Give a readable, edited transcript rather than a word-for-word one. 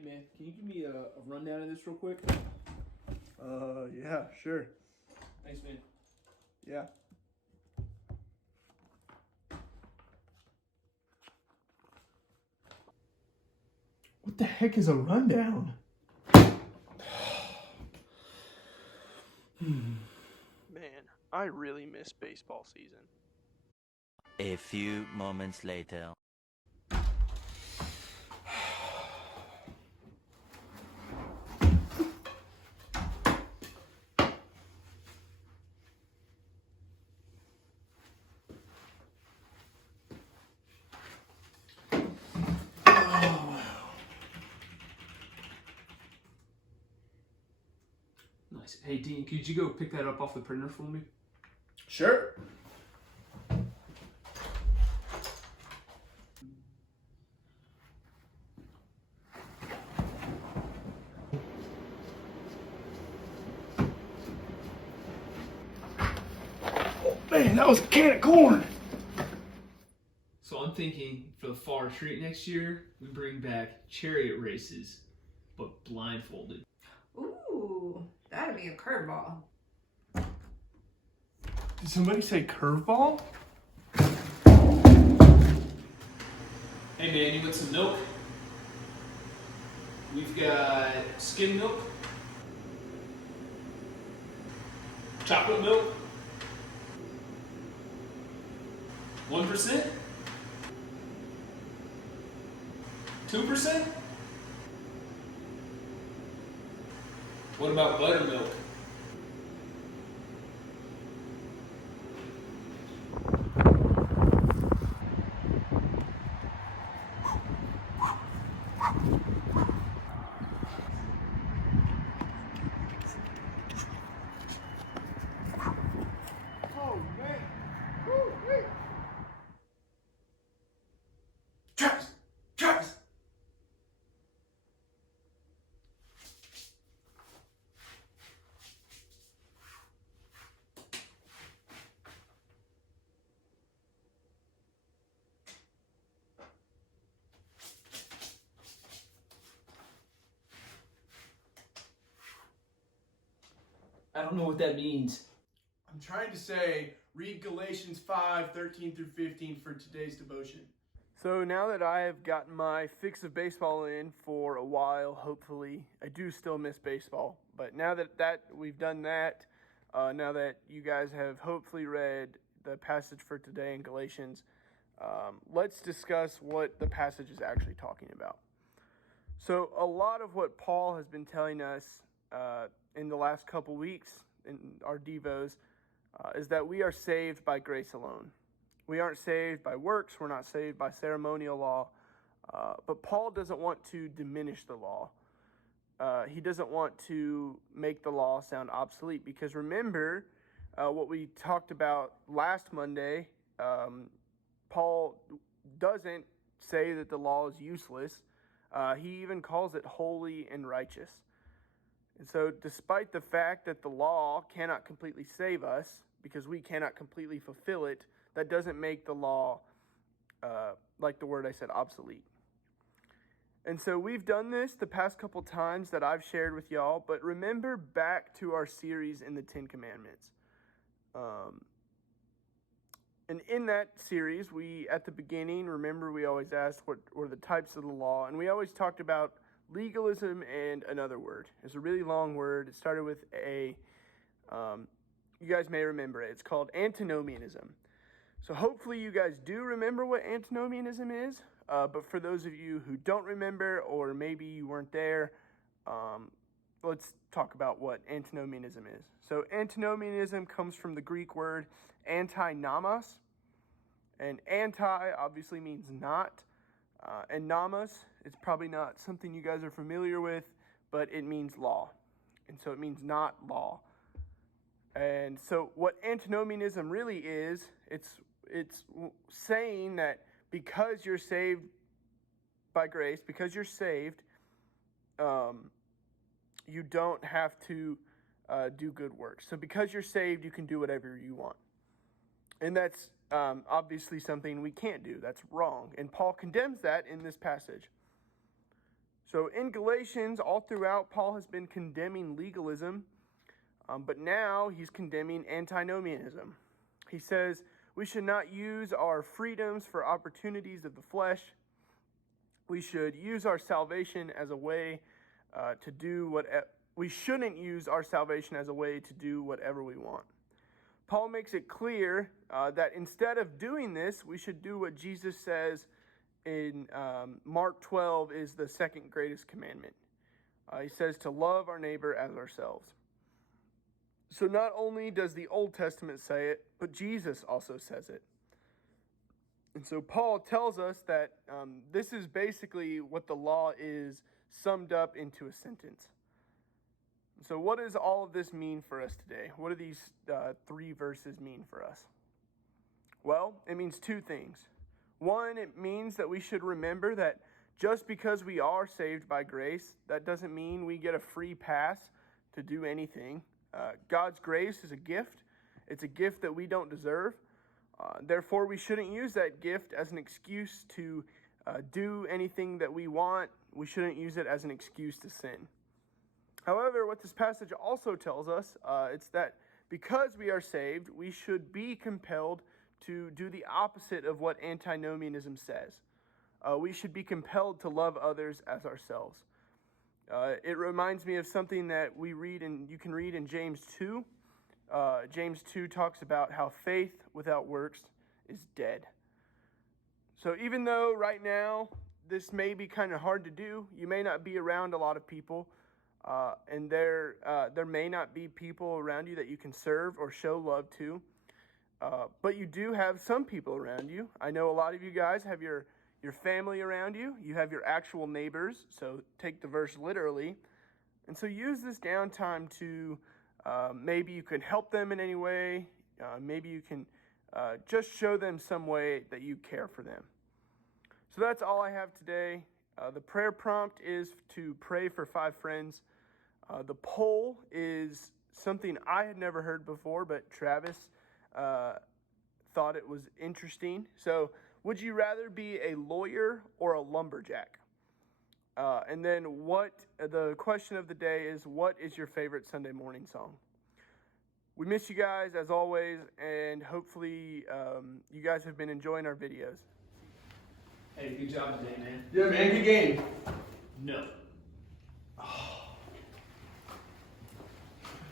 Hey man, can you give me a rundown of this real quick? Yeah, sure. Thanks, man. Yeah. What the heck is a rundown? Man, I really miss baseball season. A few moments later. Nice. Hey Dean, could you go pick that up off the printer for me? Sure. Oh, man, that was a can of corn. So I'm thinking for the fall retreat next year, we bring back chariot races, but blindfolded. Ooh, that'd be a curveball. Did somebody say curveball? Hey man, you want some milk? We've got skim milk, chocolate milk, 1%, 2%. What about buttermilk? Oh, man. Woo-wee. Travis! Travis! I don't know what that means. I'm trying to say, read Galatians 5:13 through 15 for today's devotion. So now that I have gotten my fix of baseball in for a while, hopefully, I do still miss baseball. But now that we've done that, now that you guys have hopefully read the passage for today in Galatians, let's discuss what the passage is actually talking about. So a lot of what Paul has been telling us in the last couple weeks in our Devos is that we are saved by grace alone. We aren't saved by works. We're not saved by ceremonial law. But Paul doesn't want to diminish the law. He doesn't want to make the law sound obsolete, because remember what we talked about last Monday. Paul doesn't say that the law is useless. He even calls it holy and righteous. And so despite the fact that the law cannot completely save us, because we cannot completely fulfill it, that doesn't make the law, like the word I said, obsolete. And so we've done this the past couple times that I've shared with y'all, but remember back to our series in the Ten Commandments. And in that series, we, at the beginning, remember we always asked what were the types of the law, and we always talked about legalism and another word. It's a really long word. It started with a, you guys may remember it. It's called antinomianism. So hopefully you guys do remember what antinomianism is, but for those of you who don't remember, or maybe you weren't there, let's talk about what antinomianism is. So antinomianism comes from the Greek word anti-nomos, and anti obviously means not, and nomos, it's probably not something you guys are familiar with, but it means law, and so it means not law. And so what antinomianism really is, it's saying that because you're saved by grace, because you're saved, you don't have to do good works. So because you're saved, you can do whatever you want. And that's obviously something we can't do. That's wrong. And Paul condemns that in this passage. So in Galatians, all throughout, Paul has been condemning legalism, but now he's condemning antinomianism. He says we should not use our freedoms for opportunities of the flesh. We should use our salvation as a way to do what we shouldn't use our salvation as a way to do whatever we want. Paul makes it clear that instead of doing this, we should do what Jesus says in Mark 12 is the second greatest commandment. He says to love our neighbor as ourselves. So not only does the Old Testament say it, but Jesus also says it. And so Paul tells us that this is basically what the law is summed up into a sentence. So what does all of this mean for us today? What do these 3 verses mean for us? Well, it means 2 things. One, it means that we should remember that just because we are saved by grace, that doesn't mean we get a free pass to do anything. God's grace is a gift. It's a gift that we don't deserve. Therefore, we shouldn't use that gift as an excuse to do anything that we want. We shouldn't use it as an excuse to sin. However, what this passage also tells us, it's that because we are saved, we should be compelled to do the opposite of what antinomianism says. We should be compelled to love others as ourselves. It reminds me of something that we read, and you can read in James 2. James 2 talks about how faith without works is dead. So even though right now this may be kind of hard to do, you may not be around a lot of people, and there may not be people around you that you can serve or show love to, but you do have some people around you. I know a lot of you guys have your family around you. You have your actual neighbors, so take the verse literally. And so use this downtime to maybe you can help them in any way. Maybe you can just show them some way that you care for them. So that's all I have today. The prayer prompt is to pray for 5 friends. The poll is something I had never heard before, but Travis thought it was interesting. So would you rather be a lawyer or a lumberjack? And then the question of the day is, what is your favorite Sunday morning song? We miss you guys as always, and hopefully you guys have been enjoying our videos. Hey, good job today, man. Yeah, man, good game. No.